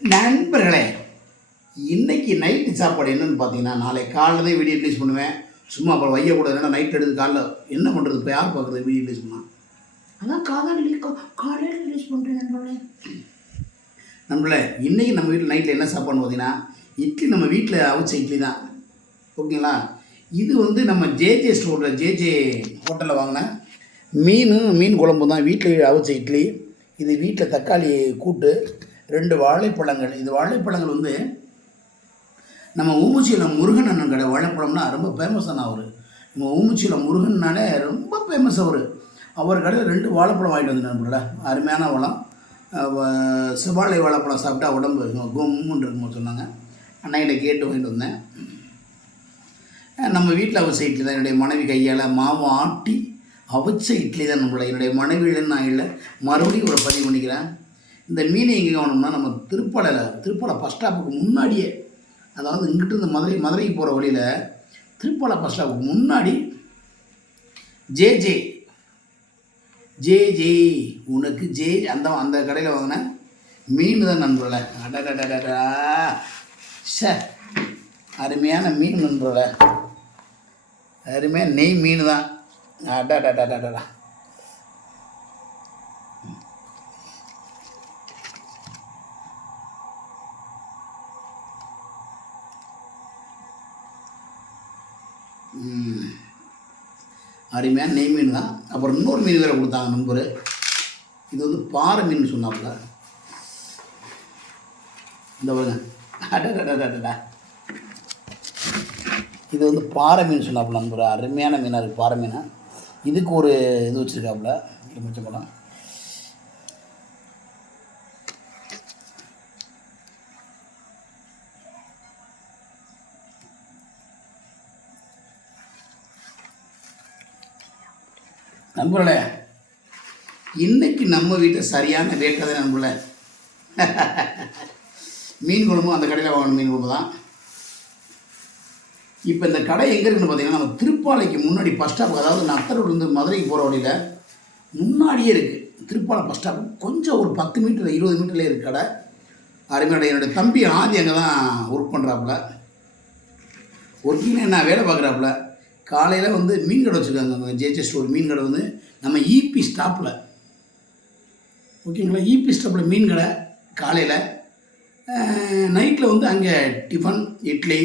நண்பர்களே இன்னைக்கு நைட்டு சாப்பாடு என்னன்னு பார்த்தீங்கன்னா நாளை காலைல தான் வீடியோ ரிலீஸ் பண்ணுவேன். சும்மா அப்புறம் வையக்கூடாது ஏன்னா நைட் எடுத்து காலைல என்ன பண்ணுறது இப்போ யார் பார்க்குறது வீடியோ ரிலீஸ் பண்ணால் அதான் காலையில் காலையில் ரிலீஸ் பண்ணுறேன் நண்பர்களே. நம்மளே இன்றைக்கி நம்ம வீட்டில் நைட்டில் என்ன சாப்பாடுன்னு பார்த்தீங்கன்னா இட்லி நம்ம வீட்டில் அவிச்ச இட்லி தான். ஓகேங்களா? இது வந்து நம்ம ஜேஜே ஸ்டோரில் ஜேஜே ஹோட்டலில் வாங்கின மீன் மீன் குழம்பு தான். வீட்டில் அவிச்ச இட்லி. இது வீட்டில் தக்காளி கூட்டு. ரெண்டு வாழைப்பழங்கள். இது வாழைப்பழங்கள் வந்து நம்ம ஊமுச்சியில் முருகன் அண்ணன் கடை வாழைப்பழம்னா ரொம்ப ஃபேமஸான அவர். நம்ம ஊமுச்சியில் முருகன்னாலே ரொம்ப ஃபேமஸ் அவர். அவர் கடையில் ரெண்டு வாழைப்பழம் வாங்கிட்டு வந்து நம்மள அருமையான பழம் செவ்வாழை வாழைப்பழம் சாப்பிட்டா உடம்பு கும்முன்னு இருக்குன்னு சொன்னாங்க. அண்ணன்கிட்ட கேட்டு வாங்கிட்டு வந்தேன். நம்ம வீட்டில் அவசை இட்லி தான் என்னுடைய மனைவி கையால் மாவு ஆட்டி அவச்ச இட்லி தான் நம்மள என்னுடைய மனைவியில் நான் இல்லை. மறுபடியும் ஒரு பதிவு பண்ணிக்கிறேன். இந்த மீனை எங்கே கவனம்னா நம்ம திருப்பலையில் திருப்பலை பஸ் ஸ்டாப்புக்கு முன்னாடியே அதாவது இங்கிட்டு மதுரை மதுரைக்கு போகிற வழியில் திருப்பலை பஸ் ஸ்டாப்புக்கு முன்னாடி ஜே ஜே ஜே ஜே உனக்கு ஜே அந்த அந்த கடையில் வாங்கினேன் மீன் தான் நண்பர்கள. அடடடடடா. ச அருமையான மீன் நண்பர்களே. அருமையாக நெய் மீன் தான். அடடடடடா அருமையான நெய் மீன் தான். அப்புறம் இன்னொரு மீன் வேறு கொடுத்தாங்க நண்பர். இது வந்து பாறை மீன் சொன்னாப்புல. இந்த பாருங்க. அடடடடடா இது வந்து பாறை மீன் சொன்னாப்புல நண்பர். அருமையான மீனாக இருக்குது பாறை மீன். இதுக்கு ஒரு இது வச்சுருக்காப்புல எலுமிச்சை நண்பர்களே இன்னைக்கு நம்ம வீட்டை சரியான வேட்டதை நண்பர்களே. மீன் குழம்பும் அந்த கடையில் வாங்கின மீன் குழம்பு தான். இப்போ இந்த கடை எங்கே இருக்குன்னு பார்த்தீங்கன்னா நம்ம திருப்பாலைக்கு முன்னாடி பஸ் ஸ்டாப் அதாவது நத்தரூர்லேருந்து மதுரைக்கு போகிற வழியில் முன்னாடியே இருக்குது திருப்பாலை பஸ் ஸ்டாப் கொஞ்சம் ஒரு பத்து மீட்டர் இருபது மீட்டர்லேயே இருக்குது கடை. அருமையோட என்னுடைய தம்பி ஆதி அங்கே தான் ஒர்க் பண்ணுறாப்புல ஒர்க்கிங்னா என்ன வேலை பார்க்குறாப்புல. காலையில் வந்து மீன் கடை வச்சுருக்காங்க அங்கே ஜேஜே ஸ்டோர் மீன் கடை வந்து. நம்ம ஈபி ஸ்டாப்பில் ஓகேங்களா ஈபி ஸ்டாப்பில் மீன் கடை காலையில். நைட்டில் வந்து அங்கே டிஃபன் இட்லி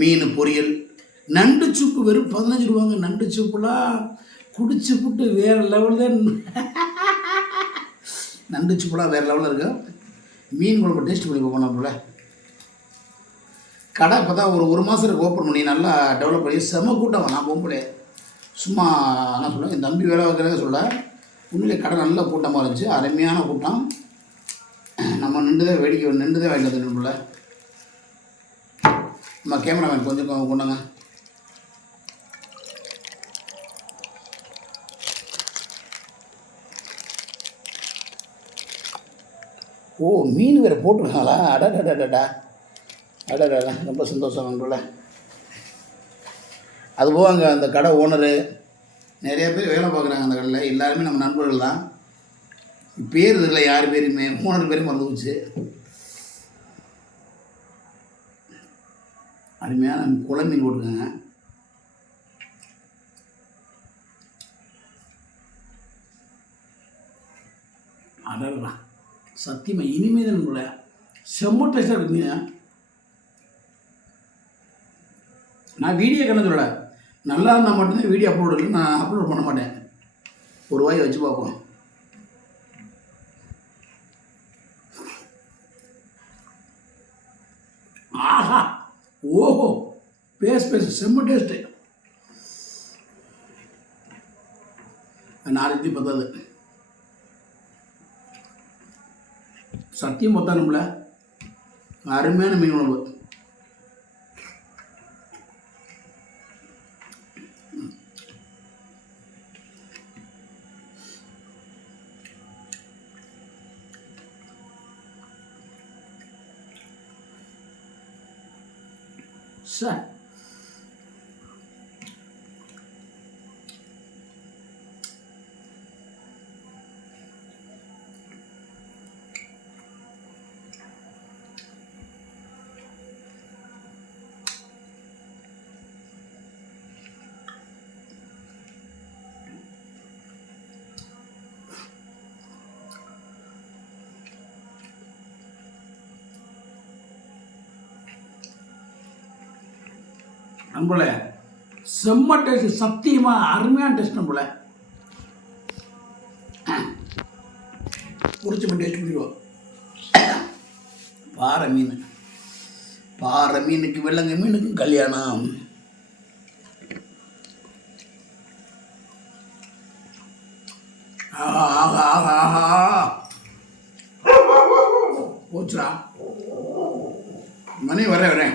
மீன் பொரியல். நண்டு சூப்பு வெறும் பதினஞ்சு ரூபாங்க. நண்டு சூப்புலாம் குடிச்சு புட்டு வேறு லெவலில் நண்டு சூப்புலாம் வேறு லெவலில் இருக்கு. மீன் குழம்பு டேஸ்ட் பண்ணி போனோம்ல கடை இப்போ தான் ஒரு ஒரு மாதம் இருக்கு ஓப்பன் பண்ணி நல்லா டெவலப் பண்ணி செம கூட்டம் நான் போகும்போதே சும்மா என்ன சொல்ல என் தம்பி வேலை வைக்கிறத சொல்ல உண்மையிலே கடை நல்ல கூட்டமாக இருந்துச்சு அருமையான கூட்டம். நம்ம நின்றுதே வேடிக்கை நின்றுதே வாங்கிட்டு வந்து நம்ம கேமராமேன் கொஞ்சம் கொண்டாங்க ஓ மீன் வேறு போட்டிருக்காங்களா அடடடடா அடடடா ரொம்ப சந்தோஷம் நண்பர்களே. அதுபோக அங்கே அந்த கடை ஓனரு நிறைய பேர் வேலை பார்க்குறாங்க அந்த கடையில். எல்லாருமே நம்ம நண்பர்கள் தான். பேர் இல்லை யார் பேருமே. ஓனர் பேரும் மறந்து போச்சு. அருமையான குள போட்டுக்கோங்க அடடா சத்தியமாக இனிமே தான் நம்மள செம்ம டேஸ்டாக இருக்கு மீன். நான் வீடியோ கண்ண சொல்லல. நல்லா இருந்தால் மட்டும்தான் வீடியோ அப்லோட் இல்லை நான் அப்லோட் பண்ண மாட்டேன். ஒரு வாய் வச்சு பார்ப்போம். ஆஹா! ஓஹோ! பேஸ் பேஸ் செம்ம டேஸ்ட்டு நாளைக்கு பத்தாது. சத்தியம் பத்தானும்ல அருமையான மீன் உணவு set. நண்பர்களே செம்ம டேஸ்ட் சத்தியமாக அருமையான டேஸ்ட் நண்பர்களே பொரிச்சு பண்ணி டேஸ்ட் பண்ணிடுவோம் பாறை மீன். பாறை மீனுக்கு வெள்ளங்க மீனுக்கும் கல்யாணம். ஆஹா ஆஹா ஆஹா ஆஹா. போச்சுடா. மணி வரேன் வரேன்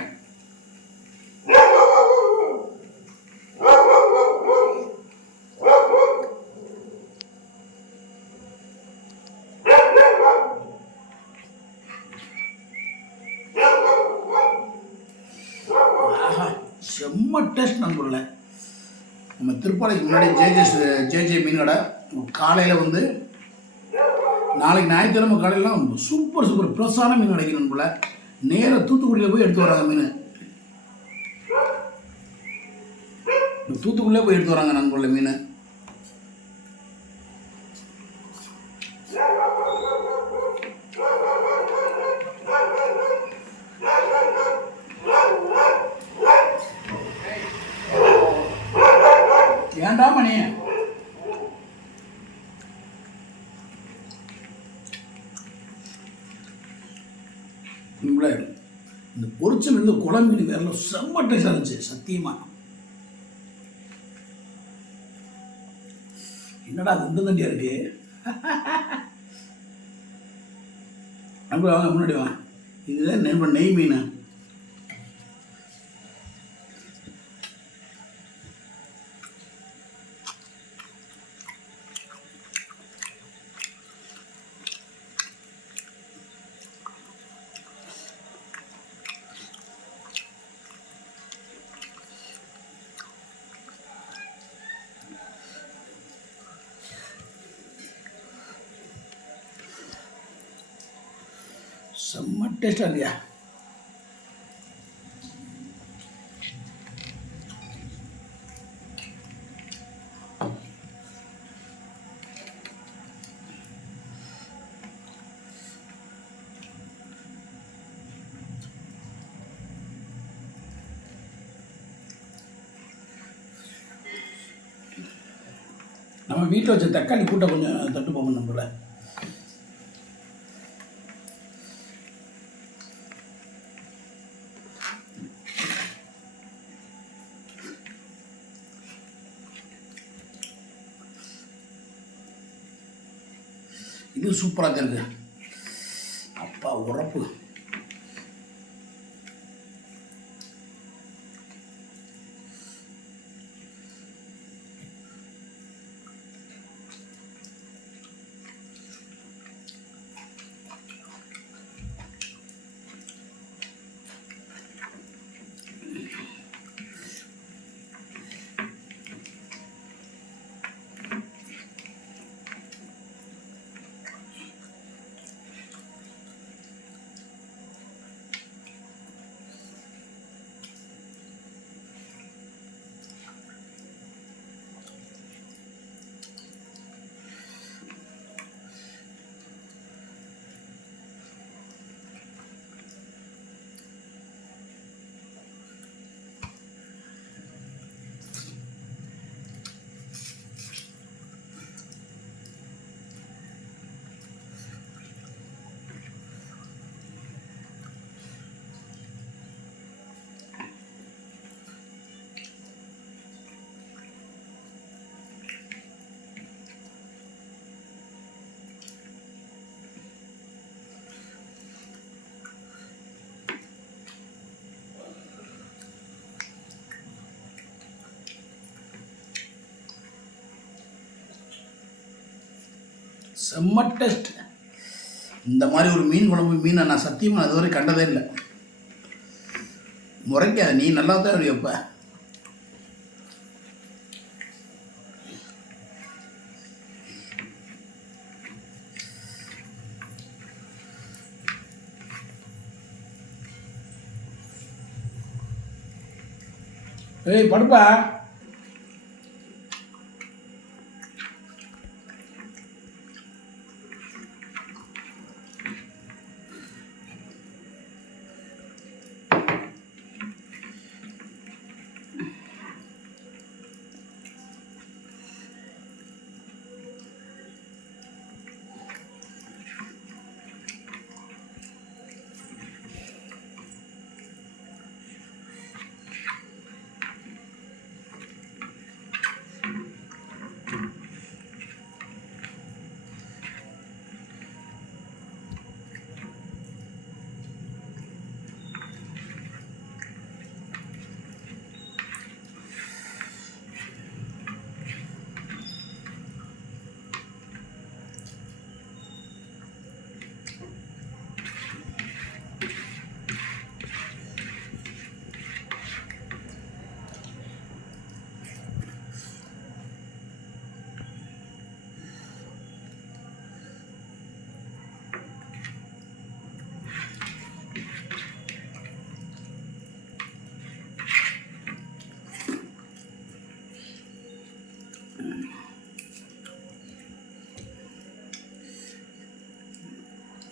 ஆஹா செம்ம டேஸ்ட் நண்பர்களே நம்ம திருப்பாலைக்கு முன்னாடி ஜேஜே ஜேஜே மீனோட காலையில் வந்து நாளைக்கு ஞாயிற்றுக்கிழமை காலையிலாம் சூப்பர் சூப்பர் ஃப்ரெஷ்ஷான மீன் கிடைக்கும் போல் நேராக தூத்துக்குடியில் போய் எடுத்து வராங்க மீன். தூத்துக்குடியிலே போய் எடுத்து வராங்க நண்பர்களே மீன் ஏன்டா மணி நம்மள இந்த பொரிச்ச மீன் குழம்பு மீன் செம்ம டேஸ்டாக இருந்துச்சு சத்தியமா? என்னடா குண்டு தண்டியா இருக்கு? அங்கே வாங்க முன்னாடி வா இதுதான் நெய் மீன். செம்ம டேஸ்டாக இல்லையா? நம்ம வீட்டில் வச்ச தக்காளி கூட்ட கொஞ்சம் தட்டு போகணும் நம்மள இது சூப்பராக தான் செம்ம டேஸ்ட். இந்த மாதிரி ஒரு மீன் குழம்பு மீனை நான் சத்தியமாக அதுவரை கண்டதே இல்லை. முறைக்காது நீ நல்லா தான் வைப்ப ஏய் படுப்பா.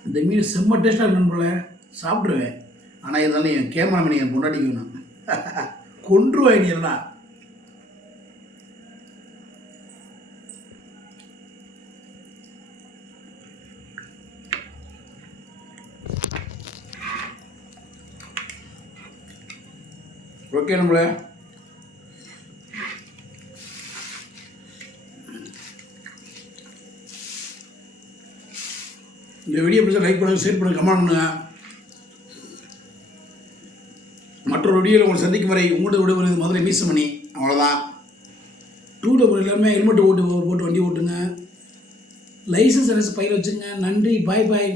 இந்த மீன் செம்ம டேஸ்ட்டாக நண்பர்களே சாப்பிட்ருவேன் ஆனால் இருந்தாலும் என் கேமராமேன் என் பொண்டாட்டிக்கணும் கொன்று ஐடியா ஓகே நம்மளே இந்த வீடியோ பிடிச்சா லைக் பண்ணுங்கள் ஷேர் பண்ணுங்கள் கமெண்ட் பண்ணுங்கள் மற்றொரு வீடியோவில் உங்களை சந்திக்கும் வரை உங்கள்கிட்ட விடுவது மதுரை மீசமணி. அவ்வளோதான் டூ டபுள் எல்லாமே ஹெல்மெட் ஓட்டு போட்டு வண்டி ஓட்டுங்க. லைசன்ஸ் அரசு பயிர் வச்சுங்க. நன்றி பாய் பாய்